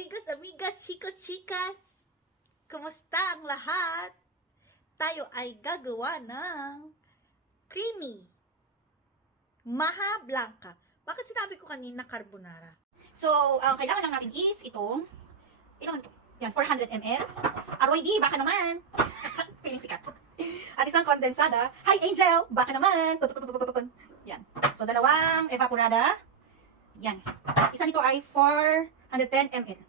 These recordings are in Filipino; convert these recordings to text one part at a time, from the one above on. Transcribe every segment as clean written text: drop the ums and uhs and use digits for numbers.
amigos, amigas, chicos, chicas! Kumusta ang lahat? Tayo ay gagawa ng creamy maha blanca. Bakit sinabi ko kanina carbonara? So, ang kailangan lang natin is itong, ilan ito? Yan, 400 ml. Aroy di, baka naman. Feeling sikat. At isang kondensada. Hi Angel, baka naman. Yan. So, dalawang evaporada. Yan. Isa nito ay 410 ml.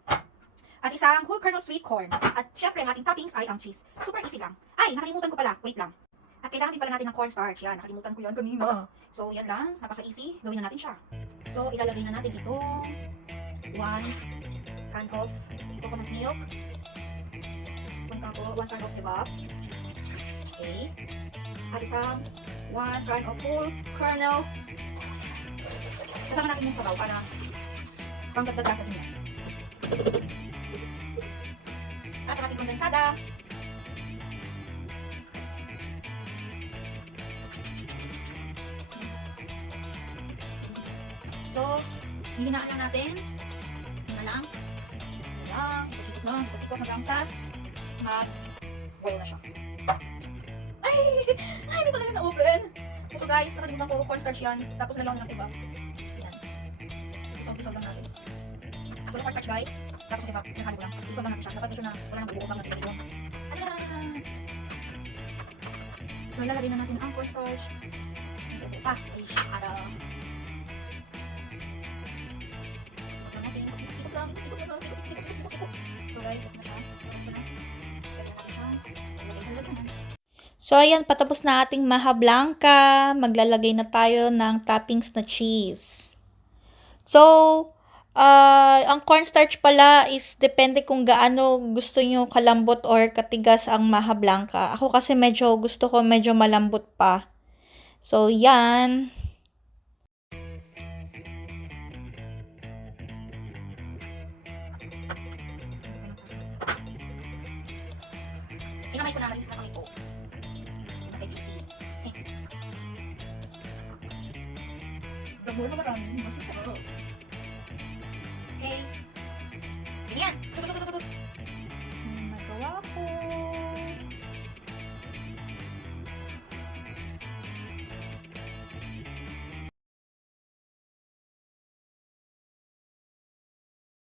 At isang whole kernel sweet corn. At syempre, ang ating toppings ay ang cheese. Super easy lang. Ay, nakalimutan ko pala. Wait lang. At kailangan din pala natin ng cornstarch. Yan, nakalimutan ko yan kanina. So, yan lang. Napaka-easy. Gawin na natin siya. So, ilalagay na natin itong 1 can of coconut milk. 1 can of evap. Okay. At isang 1 can of whole kernel. Kasama natin yung sabaw para pangdagdag lasa din yan. At ang ating kondensada. So, hihinaan lang natin. Hina lang. Ayan. Ikot lang. Ikot hanggang sa mag-boil na siya. Ay! Ay, hindi pala na-open. Ito guys, nakalimutan ko cornstarch yan. Tapos nalaw ng iba. Ayan. Isaw-isaw lang natin. So, yung cornstarch guys. Tapos iba, nahalo ko lang. Isaw lang natin siya. Dapat ito na wala nang bubuo bang natin ito. So, ilalagay na natin ang cornstarch. Ay, araw. So, ayan, patapos na ating maha blanca. Maglalagay na tayo ng toppings na cheese. So, ang cornstarch pala is depende kung gaano gusto nyo kalambot or katigas ang maha blanca. Ako kasi gusto ko medyo malambot pa. So, yan. Inamay ko na, malis na kami po. Okay, juicy. Damo na marami, mas masarap.